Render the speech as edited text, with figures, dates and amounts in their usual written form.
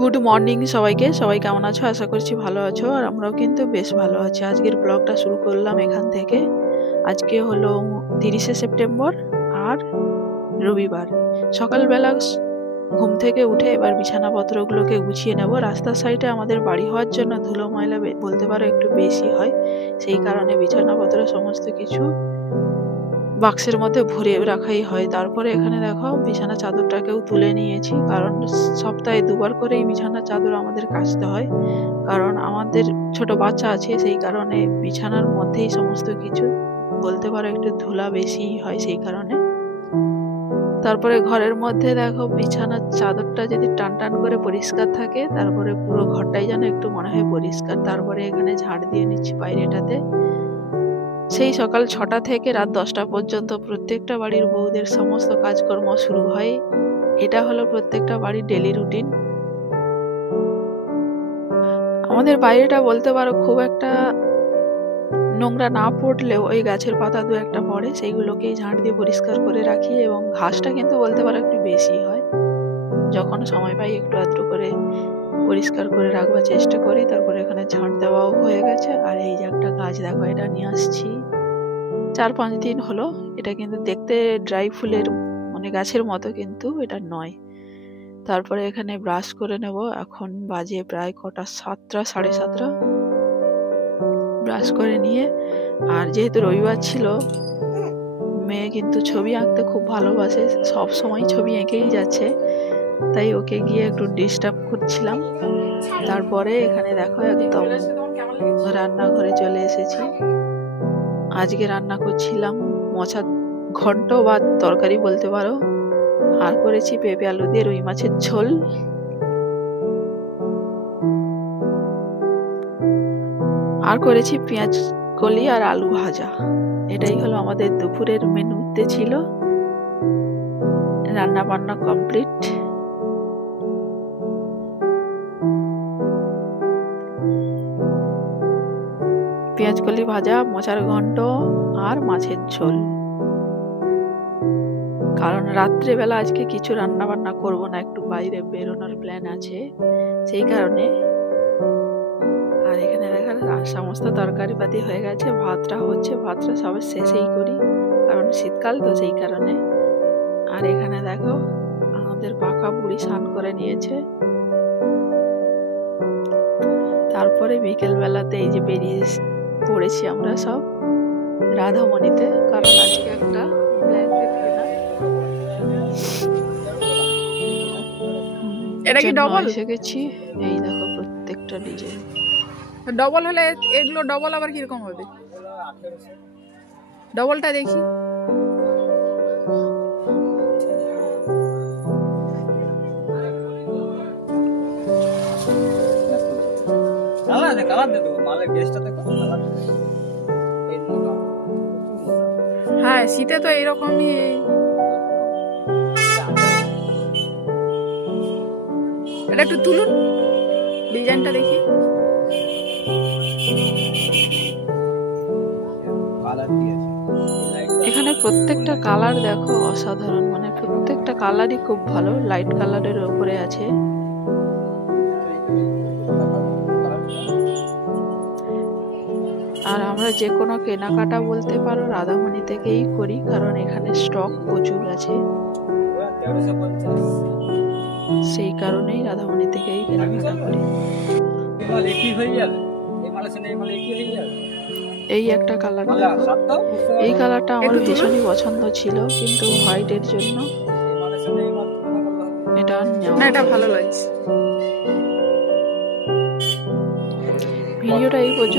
Good morning সবাইকে। সবাই কেমন আছো? আশা করছি ভালো আছো, আর আমরাও কিন্তু বেশ ভালো আছি। আজকের ব্লগটা শুরু করলাম এখান থেকে। আজকে হলো 30শে সেপ্টেম্বর আর রবিবার। সকালবেলা ঘুম থেকে উঠে এবার বিছানাপত্রগুলোকে গুছিয়ে নেব। রাস্তার সাইডে আমাদের বাড়ি হওয়ার জন্য ধুলো ময়লা বলতে পারো একটু বেশি হয়, সেই কারণে বিছানাপত্র সমস্ত কিছু বাক্সের মধ্যে ভরে রাখাই হয়। তারপরে এখানে দেখো বিছানা চাদরটাকেও তুলে নিয়েছি, কারণ সপ্তাহে দুবার করেই বিছানা চাদর আমাদের কাচতে হয়, কারণ আমাদের ছোট বাচ্চা আছে, সেই কারণে বিছানার মধ্যেই সমস্ত কিছু বলতে পারো একটু ধুলা বেশি হয়, সেই কারণে। তারপরে ঘরের মধ্যে দেখো বিছানার চাদরটা যদি টান টান করে পরিষ্কার থাকে, তারপরে পুরো ঘরটাই যেন একটু মনে হয় পরিষ্কার। তারপরে এখানে ঝাড় দিয়ে নিচ্ছি বাইরেটাতে। সেই সকাল 6টা থেকে রাত 10টা পর্যন্ত প্রত্যেকটা বাড়ির বউদের সমস্ত কাজকর্ম শুরু হয়। এটা হলো প্রত্যেকটা বাড়ির ডেলি রুটিন। আমাদের বাইরেটা বলতে পারো খুব একটা নোংরা না পড়লেও ওই গাছের পাতা দু একটা পড়ে, সেইগুলোকেই ঝাঁট দিয়ে পরিষ্কার করে রাখি, এবং ঘাসটা কিন্তু বলতে পারো একটু বেশি হয়। যখন সময় পাই একটু আধটু করে পরিষ্কার করে রাখবার চেষ্টা করি। তারপরে এখানে ঝাঁট দেওয়াও হয়ে গেছে। আর এই যে একটা গাছ দেখো, এটা নিয়ে আসছি 4-5 দিন হলো। এটা কিন্তু দেখতে ড্রাই ফুলের মানে গাছের মতো, কিন্তু এটা নয়। তারপরে এখানে ব্রাশ করে নেব। এখন বাজে প্রায় কটা, 7টা 7:30। ব্রাশ করে নিয়ে, আর যেহেতু রবিবার ছিল, মেয়ে কিন্তু ছবি আঁকতে খুব ভালোবাসে, সব সময় ছবি এঁকেই যাচ্ছে, তাই ওকে গিয়ে একটু ডিস্টার্ব করছিলাম। তারপরে এখানে দেখো একদম রান্নাঘরে চলে এসেছি। আজকে রান্না করছিলাম মোচা ঘন্ট বা তরকারি বলতে পারো, আর করেছি পেঁপে আলু দিয়ে রুই মাছের ঝোল, আর করেছি পেঁয়াজ কলি আর আলু ভাজা। এটাই হলো আমাদের দুপুরের মেনুতে ছিল। রান্না বান্না কমপ্লিট। পেঁয়াজ কলি ভাজা, মোচার ঘন্ট আর মাছের ঝোল। কারণ রাত্রেবেলা আজকে কিছু রান্না বান্না করব না, একটু বাইরে বেরোনোর প্ল্যান আছে, সেই কারণে। আর এখানে দেখা সমস্ত তরকারি পাতি হয়ে গেছে, ভাতটা হচ্ছে, ভাতটা সবার শেষেই করি কারণ শীতকাল তো, সেই কারণে। আর এখানে দেখো আমাদের পাকা বুড়ি স্নান করে নিয়েছে। তারপরে বিকেল বেলাতে এই যে বেরিয়ে পড়েছি আমরা সব রাধামণিতে, কারণ আজকে একটা ব্ল্যাঙ্কেট কেনা। এটা কি ডবল এসে গেছি। এই দেখো প্রত্যেকটা ডিজাইন ডবল হলে, এগুলো ডবল আবার কিরকম হবে? ডবলটা দেখি। হ্যাঁ, শীতে তো এইরকমই। এটা একটু তুলুন, ডিজাইনটা দেখি। এখানে প্রত্যেকটা কালার দেখো অসাধারণ, মানে প্রত্যেকটা কালারই খুব ভালো। লাইট কালারের উপরে আছে। আর আমরা যে কোনো কেনাকাটা বলতে পারো রাধামণি থেকেই করি, কারণ এখানে স্টক প্রচুর আছে, সেই কারণেই রাধামণি থেকেই কেনাকাটা করি। এই একটা কালার দেখো, এই কালারটা আমার ভীষণই পছন্দ ছিল, কিন্তু হোয়াইটের জন্য এটা নেওয়া। এটা ভালো লাগছে। ভিডিওটা এই পর্যন্ত।